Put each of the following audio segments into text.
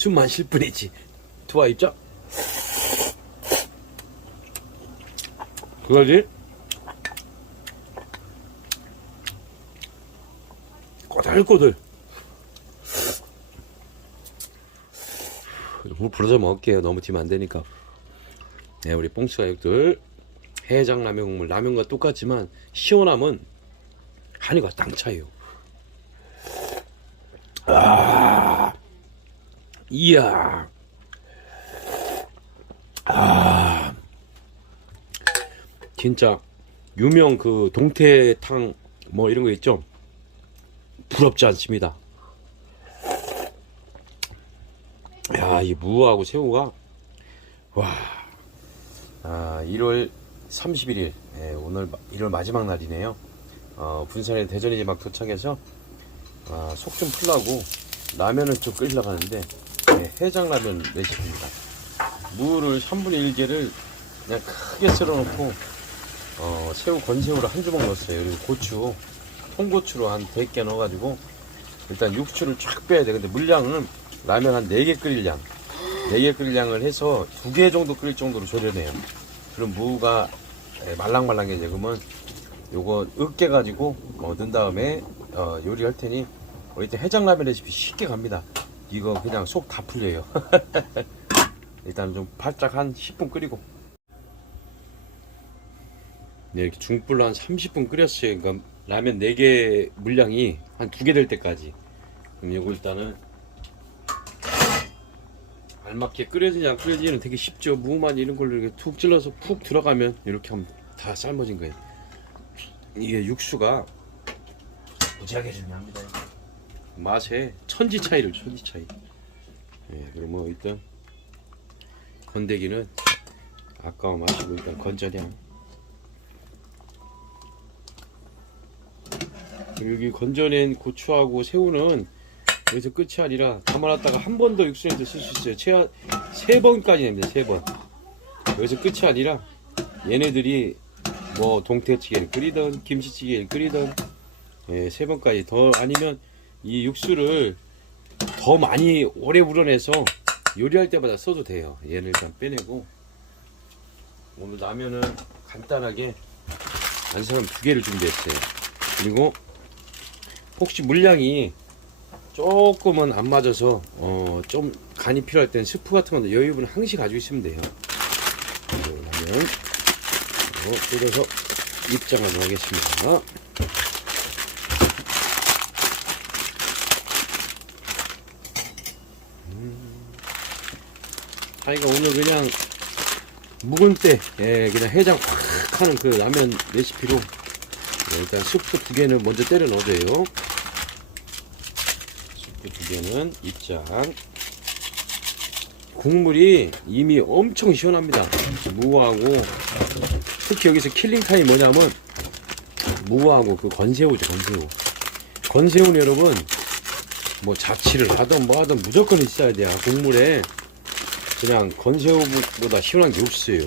숨만 쉴 뿐이지. 투하 입장. 그거지? 꼬들꼬들. 물 불어서 먹을게요. 너무 튀면 안 되니까. 네, 우리 뽕치 가족들. 해장 라면 국물 라면과 똑같지만 시원함은 한이가 땅 차이요. 아, 이야, 아, 진짜 유명 그 동태탕 뭐 이런 거 있죠? 부럽지 않습니다. 야, 이 무하고 새우가 와, 아, 1월 31일 예, 오늘 1월 마지막 날이네요. 어, 군산에 대전에 막 도착해서 아, 속 좀 풀라고 라면을 좀 끓이려고 하는데 네, 해장라면 레시피입니다. 무를 3분의 1개를 그냥 크게 썰어놓고 어, 새우 건새우를 한 주먹 넣었어요. 그리고 고추 통고추로 한 100개 넣어가지고 일단 육수를 쫙 빼야 돼. 근데 물량은 라면 한 4개 끓일 양 4개 끓일 양을 해서 2개 정도 끓일 정도로 졸여내요. 그럼 무가 예, 말랑말랑해져. 그러면 요거 으깨 가지고 어, 넣은 다음에 어, 요리할 테니 어, 이때 해장라면 레시피 쉽게 갑니다. 이거 그냥 속 다 풀려요. 일단 좀 바짝 한 10분 끓이고. 네, 이렇게 중불로 한 30분 끓였어요. 그러니까 라면 4개 물량이 한 2개 될 때까지. 그럼 이거 일단은 알맞게 끓여지지 안 끓여지는 되게 쉽죠. 무만 이런 걸로 이렇게 툭 찔러서 푹 들어가면 이렇게 하면 다 삶아진 거예요. 이게 육수가 무지하게 중요합니다. 맛에 천지 차이를 천지 차이. 예, 그럼 뭐 일단 건더기는 아까워 마시고 일단 건져량. 여기 건져낸 고추하고 새우는 여기서 끝이 아니라 담아놨다가 한 번 더 육수에도 쓸수 있어요. 최하 세 번까지 냅니다. 세 번. 여기서 끝이 아니라 얘네들이 뭐 동태찌개를 끓이던 김치찌개를 끓이던 예, 세 번까지 더 아니면 이 육수를 더 많이 오래 우려내서 요리할 때마다 써도 돼요. 얘를 일단 빼내고 오늘 라면은 간단하게 완성은 두 개를 준비했어요. 그리고 혹시 물량이 조금은 안 맞아서 어, 좀 간이 필요할 땐 스프 같은 건데 여유분 항시 가지고 있으면 돼요. 그러면 뜯어서 입장하도록 하겠습니다. 아이가 오늘 그냥 묵은 때 예, 그냥 해장 확 하는 그 라면 레시피로 예, 일단 스프 두 개는 먼저 때려 넣어줘요. 스프 두 개는 입장. 국물이 이미 엄청 시원합니다. 무하고 특히 여기서 킬링 타임 뭐냐면 무하고 그 건새우죠 건새우. 건새우는 여러분 뭐 자취를 하든 뭐 하든 무조건 있어야 돼요. 국물에 그냥 건새우보다 시원한 게 없어요.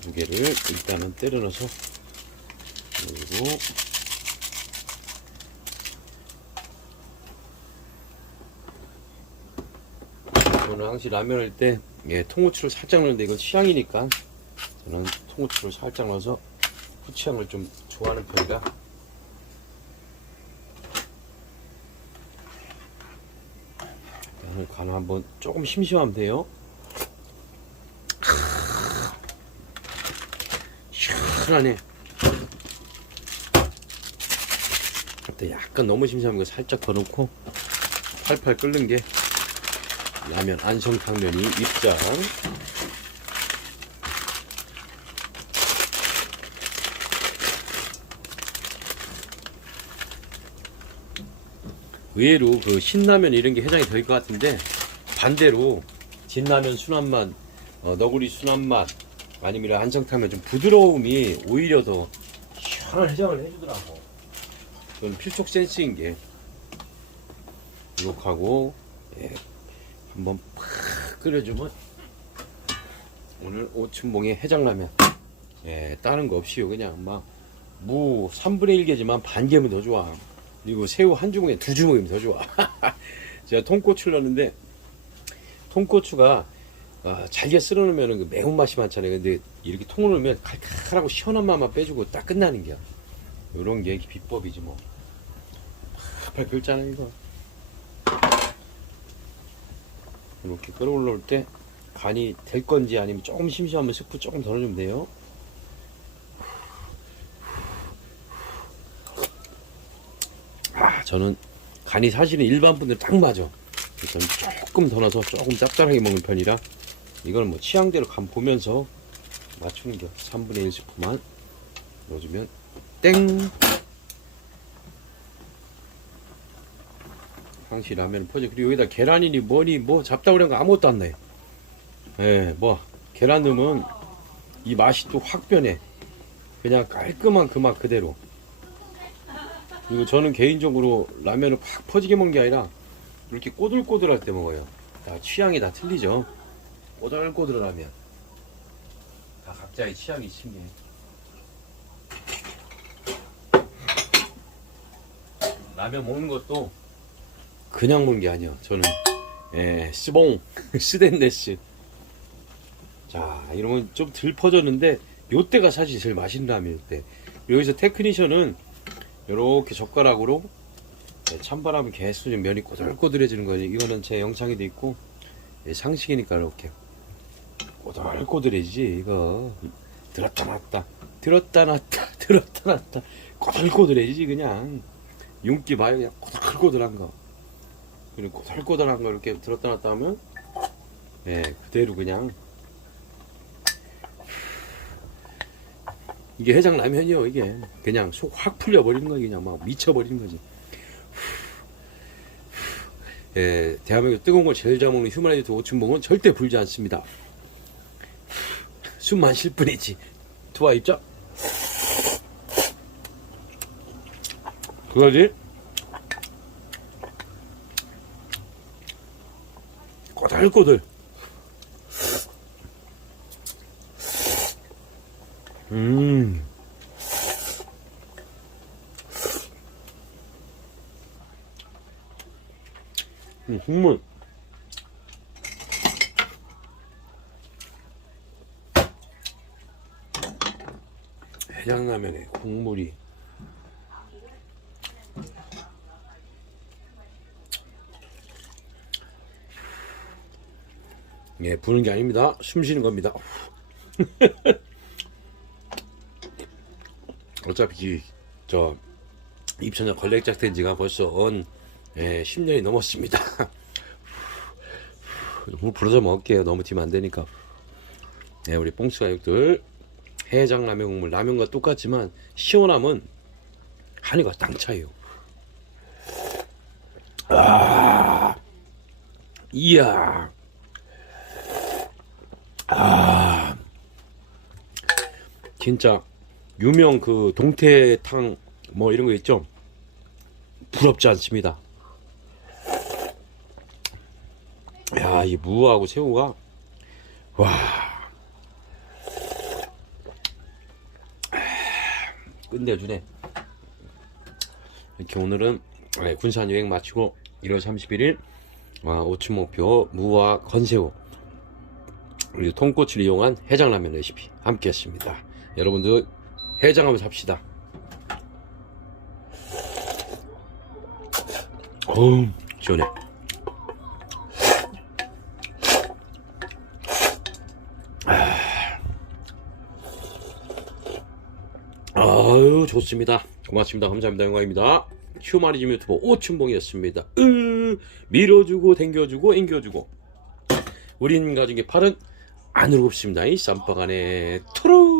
두 개를 일단은 때려 넣어서 그리고 저는 항상 라면 할 때 예, 통후추를 살짝 넣는데 이건 취향이니까 저는 통후추를 살짝 넣어서 후추향을 좀 좋아하는 편이라 오늘 간을 한번 조금 심심하면 돼요. 시원하네. 그때 약간 너무 심심한 거 살짝 더 넣고 팔팔 끓는 게 라면 안성탕면이 입장. 의외로 그 신라면 이런 게 해장이 될 것 같은데 반대로 진라면 순한 맛, 어, 너구리 순한 맛 아니면 안성탕면 좀 부드러움이 오히려 더 시원한 해장을 해주더라고. 그건 필촉 센스인 게. 이렇게 하고 예, 한번 팍 끓여주면 오늘 오춘봉의 해장라면. 예, 다른 거 없이요. 그냥 막 무 3분의 1개지만 반 개면 더 좋아 그리고 새우 한 주먹에 두 주먹이면 더 좋아 제가 통고추를 넣었는데 통고추가 아, 잘게 썰어 놓으면 그 매운맛이 많잖아요. 근데 이렇게 통을 넣으면 칼칼하고 시원한 맛만 빼주고 딱 끝나는 게야. 요런 게 비법이지 뭐. 팔팔 끓잖아 이거. 이렇게 끓어올라올 때 간이 될 건지 아니면 조금 심심하면 스프 조금 더 넣으면 돼요. 아, 저는 간이 사실은 일반 분들 딱 맞아. 저는 조금 더 넣어서 조금 짭짤하게 먹는 편이라 이거는 뭐 취향대로 간 보면서 맞추는 게 3분의 1 스프만 넣어주면 땡! 항시 라면 퍼져. 그리고 여기다 계란이니 뭐니 뭐 잡다고 그런 거 아무것도 안 넣어요. 예, 뭐 계란 넣으면 이 맛이 또 확 변해. 그냥 깔끔한 그 맛 그대로. 그리고 저는 개인적으로 라면을 팍 퍼지게 먹는 게 아니라 이렇게 꼬들꼬들할 때 먹어요. 다 취향이 다 틀리죠. 꼬들꼬들하면 다 각자의 취향이 있습니 라면 먹는 것도 그냥 먹는 게 아니야. 저는 예, 스봉, 스댄데스. 자, 이러면 좀 덜 퍼졌는데 요때가 사실 제일 맛있는 라면일 때. 여기서 테크니션은 이렇게 젓가락으로 네, 찬바람이 계속 좀 면이 꼬들꼬들해지는 거예요. 이거는 제 영상에도 있고 예, 상식이니까 이렇게 꼬들꼬들해지지 이거. 들었다 놨다. 들었다 놨다. 들었다 놨다. 꼬들꼬들해지지 그냥. 윤기 봐요. 그냥 꼬들꼬들한 거. 그리고 꼬들꼬들한 거 이렇게 들었다 놨다 하면 예 그대로 그냥 이게 해장 라면이요 이게. 그냥 속 확 풀려버리는 거 그냥 막 미쳐버리는 거지. 예, 대한민국 뜨거운 걸 제일 잘 먹는 휴머나이트 오춘봉은 절대 불지 않습니다. 숨만 쉴 뿐이지. 좋아 입자. 그거지. 꼬들꼬들 음 음, 국물 해장라면에 국물이 예, 부는 게 아닙니다. 숨 쉬는 겁니다. 어차피 저 입천장 걸레짝 된 지가 벌써 언 예, 10년이 넘었습니다. 물 불어서 먹을게요. 너무 뒤면 안 되니까. 네, 우리 뽕수 가족들 해장 라면 국물 라면과 똑같지만 시원함은 하늘과 땅 차이요. 아, 이야, 아, 진짜 유명 그 동태탕 뭐 이런 거 있죠. 부럽지 않습니다. 야, 이 무하고 새우가 와 끝내주네. 이렇게 오늘은 네, 군산 여행 마치고 1월 31일 오춘 목표 무와 건새우 그리고 통꼬치를 이용한 해장라면 레시피 함께 했습니다. 여러분들 해장하면서 합시다. 어우 시원해. 아유 좋습니다. 고맙습니다. 감사합니다. 영광입니다. 휴마니즘 유튜버 오춘봉이었습니다. 으 밀어주고 당겨주고 앵겨주고. 우린 가족의 팔은 안으로 굽습니다. 이 안에. 토로